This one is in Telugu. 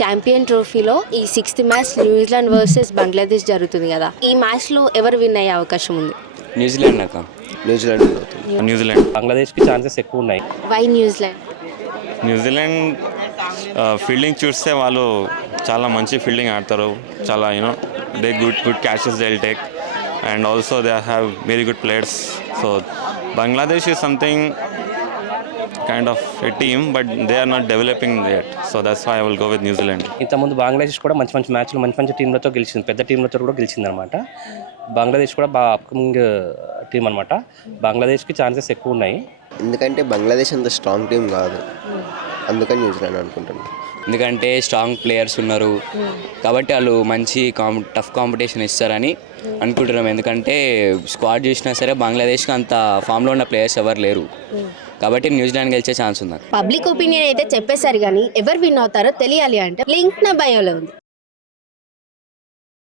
ఛాంపియన్ ట్రోఫీలో ఈ 6th match New Zealand versus Bangladesh జరుగుతుంది కదా. ఈ మ్యాచ్లో ఎవరు విన్ అయ్యే అవకాశం ఉంది? న్యూజిలాండ్ అక్క. న్యూజిలాండ్ బంగ్లాదేశ్కి ఛాన్సెస్ ఎక్కువ ఉన్నాయి. Why New Zealand? న్యూజిలాండ్ ఫీల్డింగ్ చూస్తే వాళ్ళు చాలా మంచి ఫీల్డింగ్ ఆడతారు. చాలా they good catches they will take and also they have very good players. So Bangladesh is something kind of a team but they are not developing yet, so that's why I will go with New Zealand. ఇంతకుముందు బంగ్లాదేశ్ కూడా మంచి మ్యాచ్లు మంచి టీంలతో గెలిచింది, పెద్ద టీంలతో కూడా గెలిచింది అనమాట. బంగ్లాదేశ్ కూడా బాగా అప్కమింగ్ టీం అనమాట. బంగ్లాదేశ్కి ఛాన్సెస్ ఎక్కువ ఉన్నాయి. ఎందుకంటే బంగ్లాదేశ్ అంత స్ట్రాంగ్ టీం కాదు, అందుకని న్యూజిలాండ్ అనుకుంటున్నాను. ఎందుకంటే స్ట్రాంగ్ ప్లేయర్స్ ఉన్నారు కాబట్టి వాళ్ళు మంచి టఫ్ కాంపిటీషన్ ఇస్తారని అనుకుంటున్నాం. ఎందుకంటే స్క్వాడ్ చూసినా సరే బంగ్లాదేశ్కి అంత ఫామ్లో ఉన్న ప్లేయర్స్ ఎవరు లేరు కాబట్టి న్యూజిలాండ్ గెలిచే ఛాన్స్ ఉంది. పబ్లిక్ ఒపీనియన్ అయితే చెప్పేశారు కానీ ఎవరు విన్ అవుతారో తెలియాలి అంటే లింక్ నా బయోలో ఉంది.